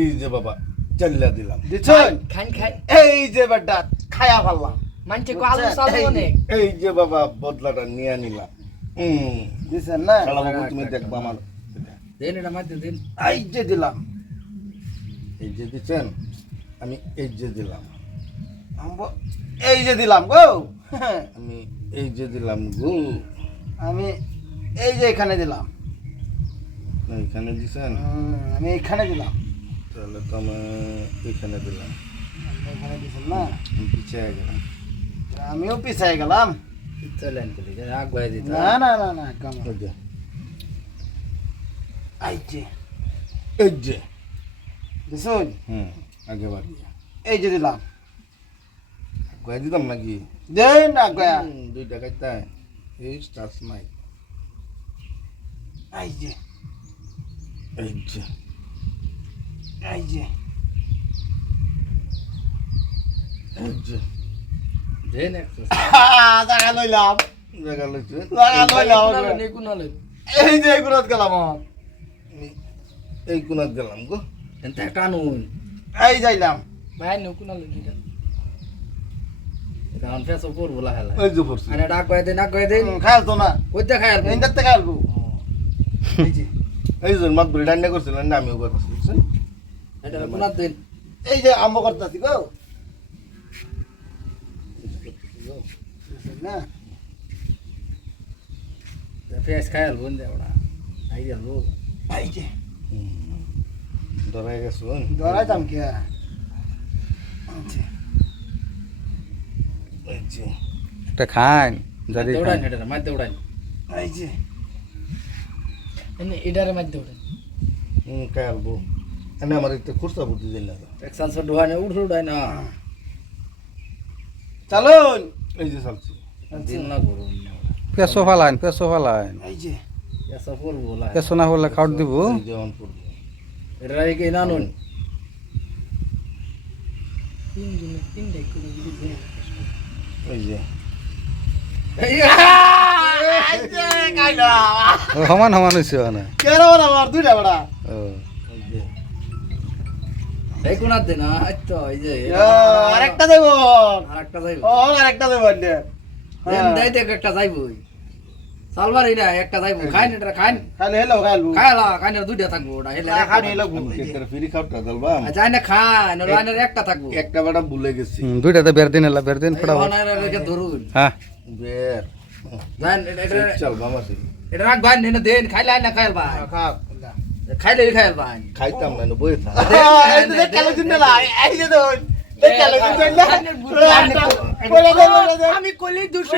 এই যে বাবা চাল্লা দিলাম। খান খান এই যে বেটা খায়া ফেললাম। মানছে কো আলু চালু অনেক। এই যে বাবা বদলাটা নিয়ে নিলাম হুম দিছেন না? শালা বাবু তুমি দেখবা আমার। দেন এটা মাঝে দেন। এই যে দিলাম। এই যে দিচ্ছেন আমি এই যে দিলাম। এই যে দিলাম গো। আমি এই যে দিলাম গো। আমি এই যে এখানে দিলাম। এখানে দিছেন? আমি এখানে দিলাম। তাহলে তো আমি এখানে দিলাম। এখানে দিছেন না? পিছিয়ে গেলাম। আমিও পিছাই গেলাম। চলেন আগ বাই দিতা না না না না কাম ওই যে। এই যে। দিছুন? হুম আগে বাড়ি এই যে দিলাম। কয়ে দিতাম নাকি? দেন না গয়া দুই টাকায় তাই। এই যে। এই যে। এই যে। এই যে। দেন একটু জায়গা লইলাম জায়গা লইছে জায়গা লইলাম নে কুনালে এই যে এগুলো গেলাম আমার। এই কোনাত গেলাম গো। এনতে টানুন এই যাইলাম। ভাই নে কুনালে দিটা কারণ ফেসো পর বলা হেলা এই যে পড়ছি। আরে ডাক তো না? কইতে এই যে এই যে করছিলেন আমিও এটা কুনাত দেন। এই যে আম্ব করতেছি গো। না। ফেস খায়াল বন দে ওটা আই লোক এই যে। ধরাই গেছুন ধরাইতাম কে? এই যে। একটা খান যদি দৌড়ান এটা মাঝ দৌড়ান এই যে। দৌড়ান হুম কালবো এনে আমার একটু খুরসা বুদ্ধি দিন না তো। একসান সর দোহানে উঠ উড়াই না চালুন। এই যে চালছি। দিন না করুন পেছো ফালাইন পেছো ফালাইন। এই যে। এসা পর বলা পেছো না হলে খাওয়ার দিব। এই যে অন করব এটা কে না নুন? এই যে। এই যে সমান সমান হয়েছে মানে। কেন আমার দুইটা বড়া এই কোনাত দে না আচ্ছা এই যে আরেকটা দেব। আরেকটা যাইব ও আরেকটা দেব দেন দেই দেখ একটা যাইব। সালমারি না একটা যাইব। খাইন এটা খাইন। খালি হেলো খাইলু খাইলা খাইন দুইটা থাকব ওটা হেলে খালি হেলো আমি ফ্রি খাওয়াটা দিলবা এনে খাইন লাইনের একটা থাকব। একটা ভুলে গেছি। হুম, দুইটাতে বের দিন এলা বের দিন ফটাফট ওনারে রেখে ধরুন। হ্যাঁ। বের। জান এটা চল বামাতে এটা রাখ ভাই নেনে দেন খাইলা না খাইল ভাই। খা খাইলে খাইল ভাই খাইতাম না বই আমি কলি দুশো